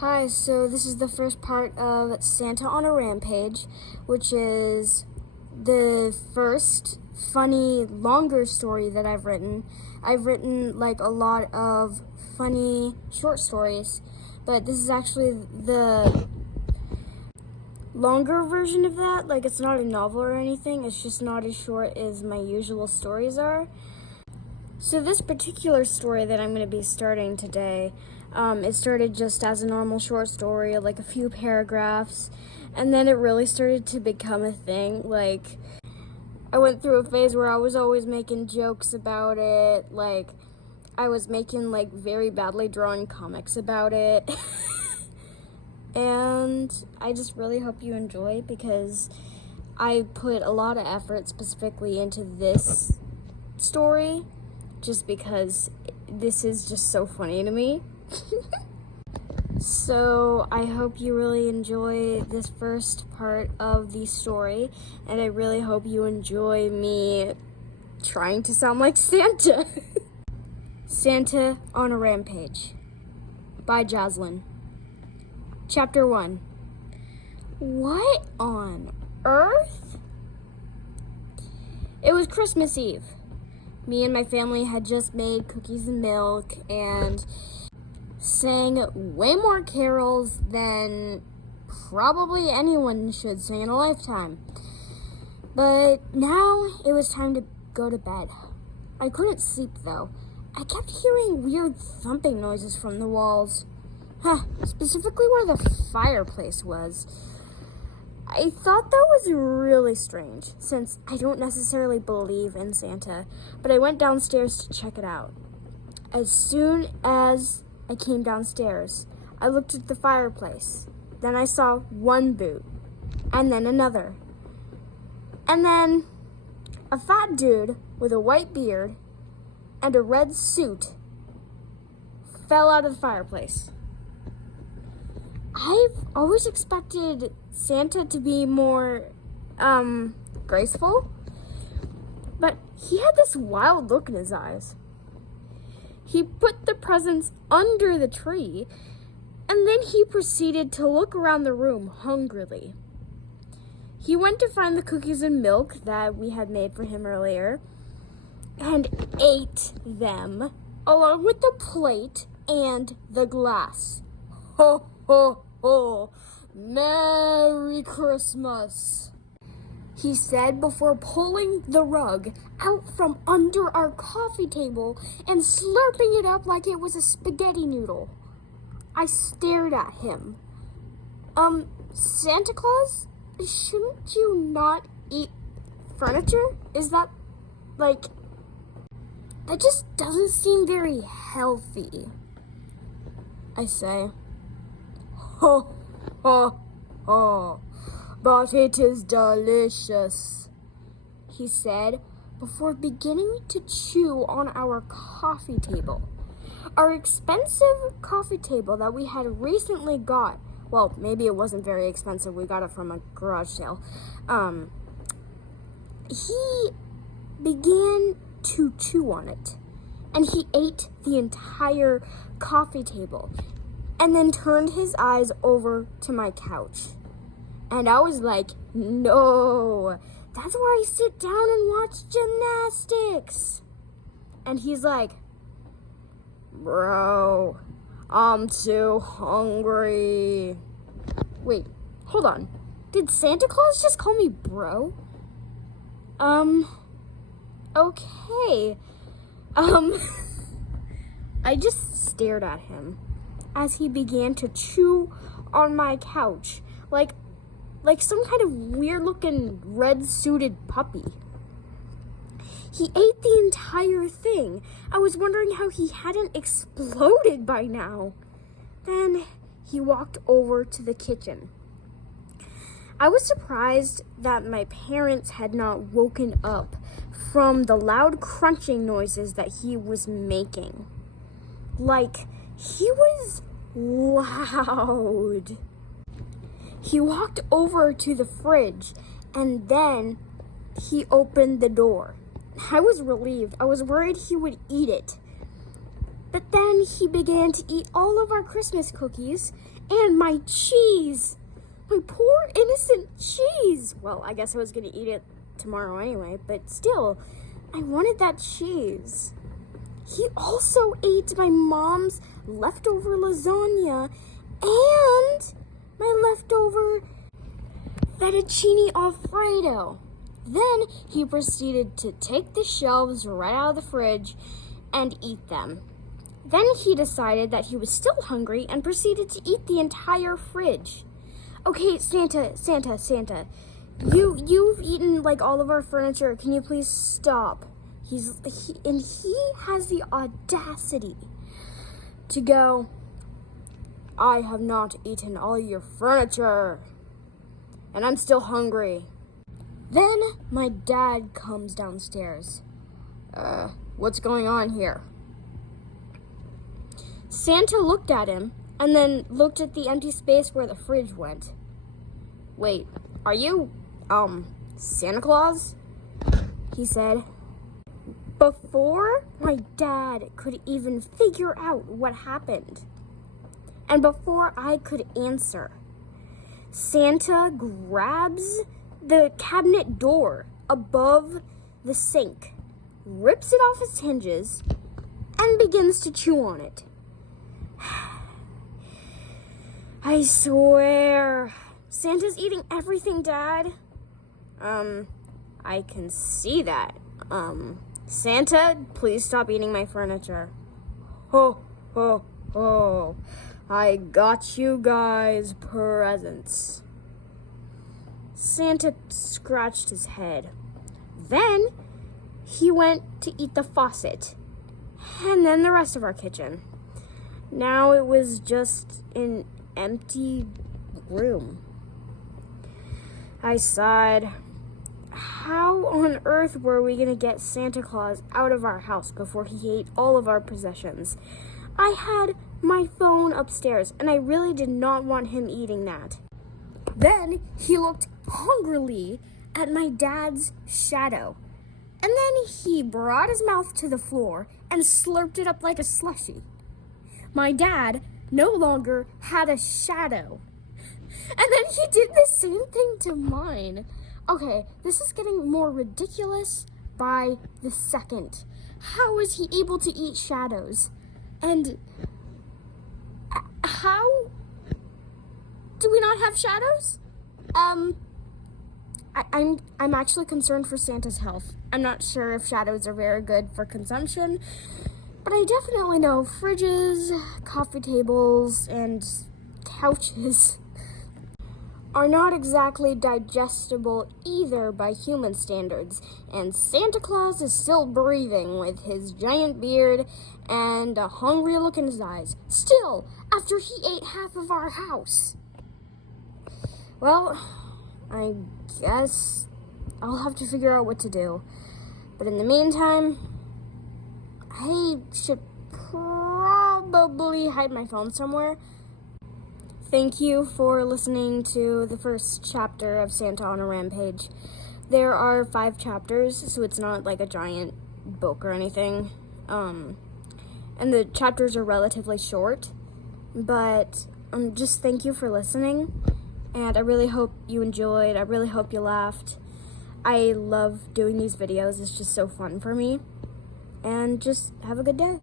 Hi, so this is the first part of Santa on a Rampage, which is the first funny, longer story that I've written. I've written like a lot of funny short stories, but this is actually the longer version of that. Like, it's not a novel or anything, it's just not as short as my usual stories are. So this particular story that I'm going to be starting today, it started just as a normal short story, like a few paragraphs, and then it really started to become a thing. Like, I went through a phase where I was always making jokes about it, like, I was making, like, very badly drawn comics about it, and I just really hope you enjoy, because I put a lot of effort specifically into this story, just because this is just so funny to me. So I hope you really enjoy this first part of the story, and I really hope you enjoy me trying to sound like Santa. Santa on a Rampage by Jocelyn. Chapter 1. What on earth? It was Christmas Eve. Me and my family had just made cookies and milk and sang way more carols than probably anyone should sing in a lifetime. But now it was time to go to bed. I couldn't sleep though. I kept hearing weird thumping noises from the walls. Specifically where the fireplace was. I thought that was really strange, since I don't necessarily believe in Santa, but I went downstairs to check it out. As soon as I came downstairs, I looked at the fireplace. Then I saw one boot, and then another. And then a fat dude with a white beard and a red suit fell out of the fireplace. I've always expected Santa to be more, graceful, but he had this wild look in his eyes. He put the presents under the tree, and then he proceeded to look around the room hungrily. He went to find the cookies and milk that we had made for him earlier, and ate them, along with the plate and the glass. Ho, ho, ho! Merry Christmas, he said before pulling the rug out from under our coffee table and slurping it up like it was a spaghetti noodle. I stared at him. Santa Claus? Shouldn't you not eat furniture? Is that, like, that just doesn't seem very healthy, I say. Ho, ho, ho, but it is delicious, he said before beginning to chew on our coffee table. Our expensive coffee table that we had recently got. Well, maybe it wasn't very expensive. We got it from a garage sale. He began to chew on it, and he ate the entire coffee table, and then turned his eyes over to my couch. And I was like, no, that's where I sit down and watch gymnastics. And he's like, bro, I'm too hungry. Wait, hold on. Did Santa Claus just call me bro? Okay. I just stared at him as he began to chew on my couch, like some kind of weird-looking red-suited puppy. He ate the entire thing. I was wondering how he hadn't exploded by now. Then he walked over to the kitchen. I was surprised that my parents had not woken up from the loud crunching noises that he was making. Like, he was loud. He walked over to the fridge, and then he opened the door. I was relieved. I was worried he would eat it. But then he began to eat all of our Christmas cookies and my cheese. My poor innocent cheese. Well, I guess I was going to eat it tomorrow anyway, but still, I wanted that cheese. He also ate my mom's leftover lasagna and my leftover fettuccine alfredo. Then he proceeded to take the shelves right out of the fridge and eat them. Then he decided that he was still hungry and proceeded to eat the entire fridge. Okay, Santa. You've eaten like all of our furniture. Can you please stop? He has the audacity to go, I have not eaten all your furniture, and I'm still hungry. Then my dad comes downstairs. What's going on here? Santa looked at him and then looked at the empty space where the fridge went. Wait, are you, Santa Claus? He said. Before my dad could even figure out what happened, and before I could answer, Santa grabs the cabinet door above the sink, rips it off its hinges, and begins to chew on it. I swear, Santa's eating everything, Dad. I can see that. Santa, please stop eating my furniture. Ho, ho, ho. I got you guys presents. Santa scratched his head. Then he went to eat the faucet, and then the rest of our kitchen. Now it was just an empty room. I sighed. How on earth were we going to get Santa Claus out of our house before he ate all of our possessions? I had my phone upstairs, and I really did not want him eating that. Then he looked hungrily at my dad's shadow, and then he brought his mouth to the floor and slurped it up like a slushie. My dad no longer had a shadow. And then he did the same thing to mine. Okay, this is getting more ridiculous by the second. How is he able to eat shadows? And how do we not have shadows? I'm actually concerned for Santa's health. I'm not sure if shadows are very good for consumption, but I definitely know fridges, coffee tables, and couches are not exactly digestible either by human standards, and Santa Claus is still breathing with his giant beard and a hungry look in his eyes. Still, after he ate half of our house. Well, I guess I'll have to figure out what to do. But in the meantime, I should probably hide my phone somewhere. Thank you for listening to the first chapter of Santa on a Rampage. There are 5 chapters, so it's not like a giant book or anything. And the chapters are relatively short, but just thank you for listening. And I really hope you enjoyed. I really hope you laughed. I love doing these videos. It's just so fun for me. And just have a good day.